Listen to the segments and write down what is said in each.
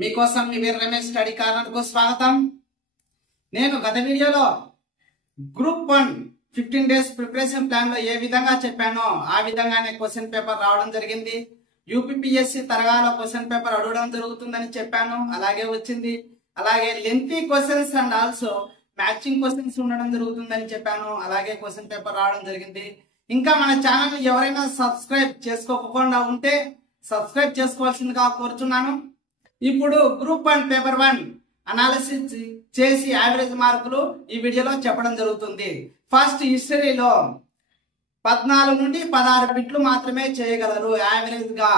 మీకోసం మీ వీర Ramesh study corner కు స్వాగతం। నేను గత వీడియోలో గ్రూప్ 1 15 డేస్ ప్రిపరేషన్ ప్లాన్ లో ఏ విధంగా చెప్పానో ఆ విధంగానే క్వశ్చన్ పేపర్ రావడం జరిగింది। యూపీపీఎస్సీ తరగాలో క్వశ్చన్ పేపర్ అడగడం జరుగుతుందని చెప్పాను, అలాగే వచ్చింది। అలాగే lengthy questions and also matching questions ఉండడం జరుగుతుందని చెప్పాను, అలాగే క్వశ్చన్ పేపర్ రావడం జరిగింది। ఇంకా మన ఛానల్ ఎవరైనా సబ్స్క్రైబ్ చేసుకోకుండా ఉంటే సబ్స్క్రైబ్ చేసుకోవాల్సిందిగా కోరుతున్నాను। ఇప్పుడు గ్రూప్ 1 పేపర్ 1 అనాలిసిస్ చేసి యావరేజ్ మార్కులు ఈ వీడియోలో చెప్పడం జరుగుతుంది। ఫస్ట్ హిస్టరీలో 14 నుండి 16 బిట్లు మాత్రమే చేయగలరు యావరేజ్ గా।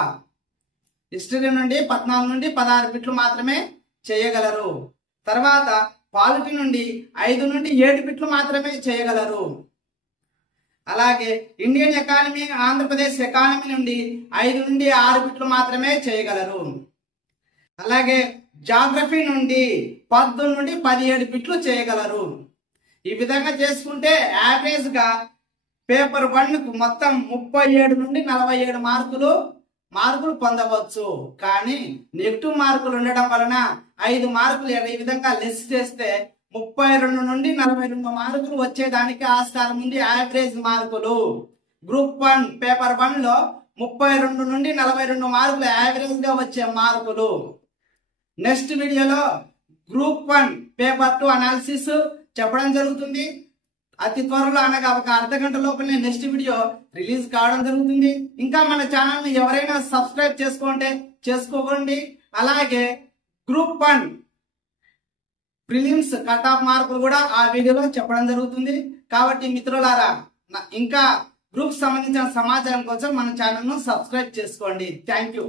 హిస్టరీ నుండి 14 నుండి 16 బిట్లు మాత్రమే చేయగలరు। తర్వాత పాలిటీ నుండి 5 నుండి 7 బిట్లు మాత్రమే చేయగలరు। అలాగే ఇండియన్ ఎకానమీ ఆంధ్రప్రదేశ్ ఎకానమీ నుండి 5 నుండి 6 బిట్లు మాత్రమే చేయగలరు। అలాగే జాగ్రఫీ నుండి 14 నుండి 17 బిట్లు చేయగలరు। ఈ విధంగా చేసుకుంటే యావరేజ్ గా పేపర్ 1 కు మొత్తం 37 నుండి 47 మార్కులు పొందవచ్చు। కానీ నెగిటివ్ మార్కులు ఉండడం వలన 5 మార్కులు ఈ విధంగా లెస్ చేస్తే 32 నుండి 42 మార్కులు వచ్చేదానికి ఆస్కారం ఉంది యావరేజ్ మార్కులు। గ్రూప్ 1 పేపర్ 1 లో 32 నుండి 42 మార్కులు యావరేజ్ గా వచ్చే మార్కులు। నెక్స్ట్ వీడియోలో గ్రూప్ 1 పేపర్ 2 అనాలిసిస్ చెప్పడం జరుగుతుంది। అతి త్వరలో అనగా ఒక అర్ధ గంట లోపలనే నెక్స్ట్ వీడియో రిలీజ్ కావడం జరుగుతుంది। ఇంకా మన ఛానల్ ని ఎవరైనా సబ్స్క్రైబ్ చేసుకోండి। అలాగే గ్రూప్ 1 ప్రిలిమ్స్ కట్ ఆఫ్ మార్కులు కూడా ఆ వీడియోలో చెప్పడం జరుగుతుంది। కాబట్టి మిత్రులారా ఇంకా గ్రూప్ సంబంధించిన సమాచారం కోసం మన ఛానల్ ను సబ్స్క్రైబ్ చేసుకోండి। Thank you.